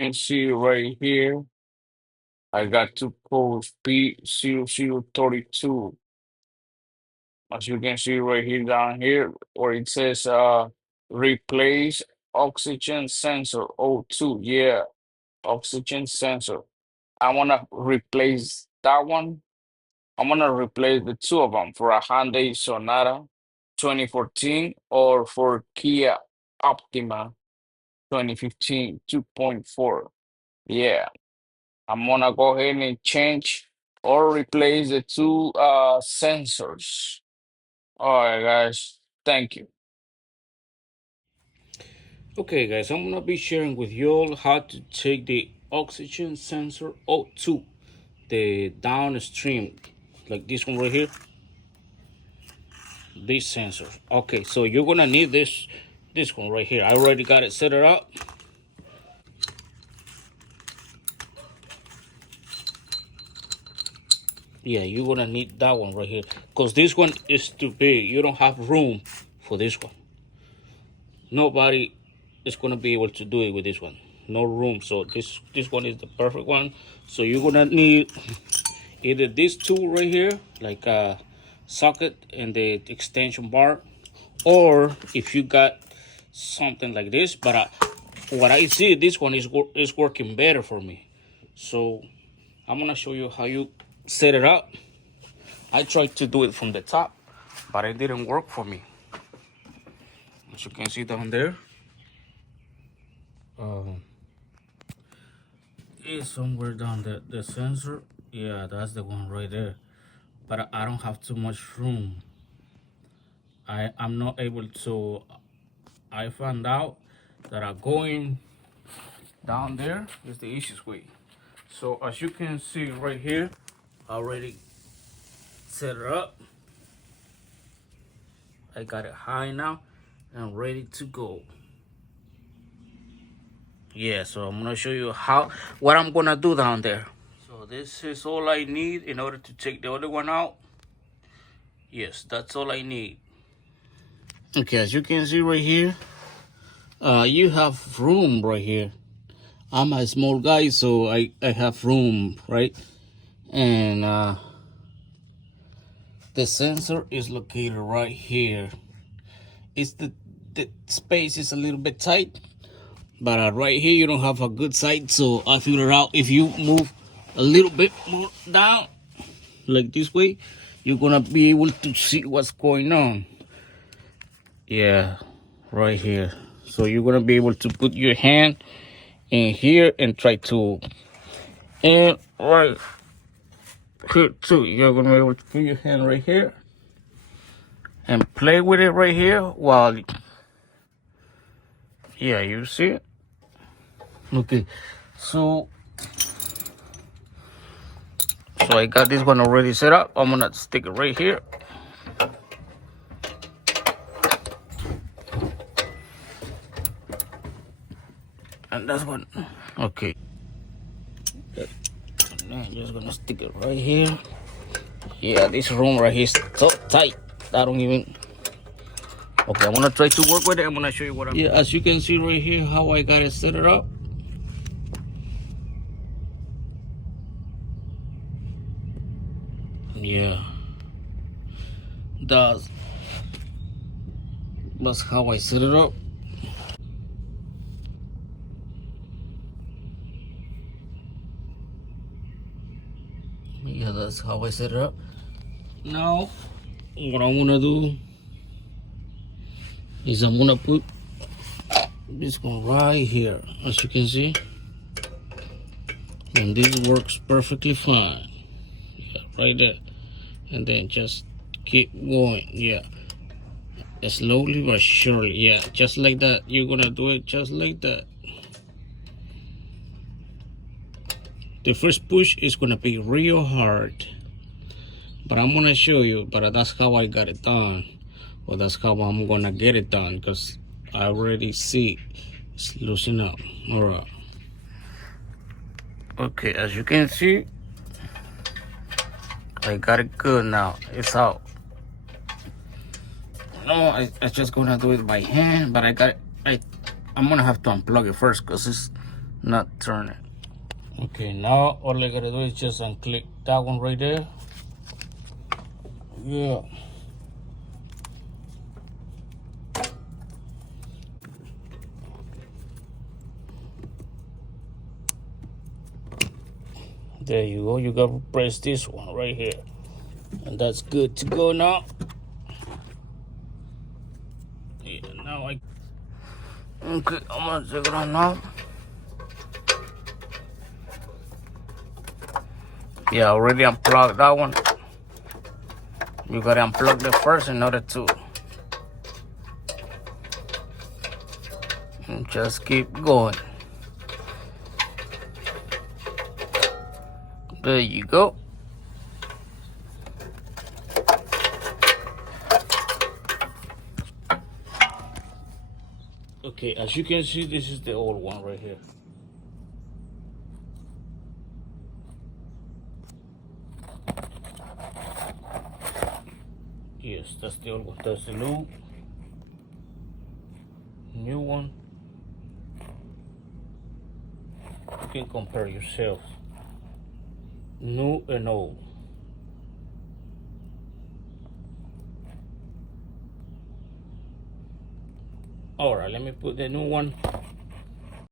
And see right here, I got to post P0032. As you can see right here down here, where it says replace oxygen sensor O2. Yeah, oxygen sensor. I wanna replace that one. I'm gonna replace the two of them for a Hyundai Sonata 2014 or for Kia Optima 2015 2.4. Yeah, I'm gonna go ahead and change or replace the two sensors. All right, guys. Thank you. Okay, guys, I'm gonna be sharing with you all how to take the oxygen sensor O2, the downstream, like this one right here, this sensor. Okay, so you're gonna need this one right here. I already got it set it up. Yeah, you're gonna need that one right here because this one is too big. You don't have room for this one. Nobody is gonna be able to do it with this one. No room. So this one is the perfect one. So you're gonna need either these two right here, like a socket and the extension bar, or if you got something like this. But what I see, this one is working better for me. So I'm gonna show you how you set it up. I tried to do it from the top, but it didn't work for me. As you can see down there, um, it's somewhere down the sensor. Yeah, that's the one right there. But I don't have too much room. I'm not able to. I found out that going down there is the easiest way. So as you can see right here, I already set it up. I got it high now and ready to go. Yeah, so I'm gonna show you what I'm gonna do down there. So this is all I need in order to take the other one out. Yes, that's all I need. Okay, as you can see right here, you have room right here. I'm a small guy, so I have room, right? And the sensor is located right here. It's the space is a little bit tight, but right here you don't have a good sight. So I figured out if you move a little bit more down, like this way, you're gonna be able to see what's going on. Yeah, right here. So you're gonna be able to put your hand in here and try to, and right here too. You're gonna be able to put your hand right here and play with it right here while, yeah, you see it. Okay, so I got this one already set up. I'm gonna stick it right here. And that's one. Okay. I'm just gonna stick it right here. Yeah, this room right here is so tight. I don't even. Okay, I'm gonna try to work with it. I'm gonna show you what I'm. Yeah, as you can see right here, how I got it set it up. Yeah, that's how I set it up. Yeah, that's how I set it up. Now, what I'm gonna do is I'm gonna put this one right here, as you can see, and this works perfectly fine. Yeah, right there, and then just keep going. Yeah, slowly but surely. Yeah, just like that. You're gonna do it just like that. The first push is gonna be real hard, but I'm gonna show you. But that's how I got it done, or that's how I'm gonna get it done, because I already see it's loosening up. All right. Okay, as you can see, I got it good now. It's out. No, I just gonna do it by hand, but I got it. I'm gonna have to unplug it first because it's not turn it. Okay, now all I gotta do is just unclick that one right there. Yeah. There you go. You gotta press this one right here. And that's good to go now. Yeah, now I. Okay, I'm gonna take it on now. Yeah, already unplugged that one. You gotta unplug it first in order to. And just keep going. There you go. Okay, as you can see, this is the old one right here. Yes, that's the old one. That's the new one. You can compare yourself. New and old. Alright, let me put the new one